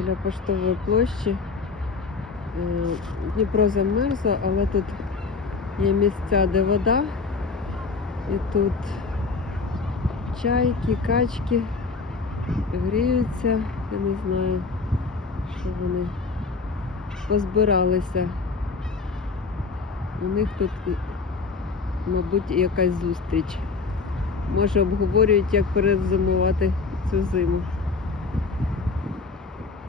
біля Поштової площі. Дніпро замерзло, але тут є місця, де вода. І тут чайки, качки гріються. Я не знаю, що вони позбиралися. У них тут, мабуть, якась зустріч. Може, обговорюють, як перезимувати цю зиму.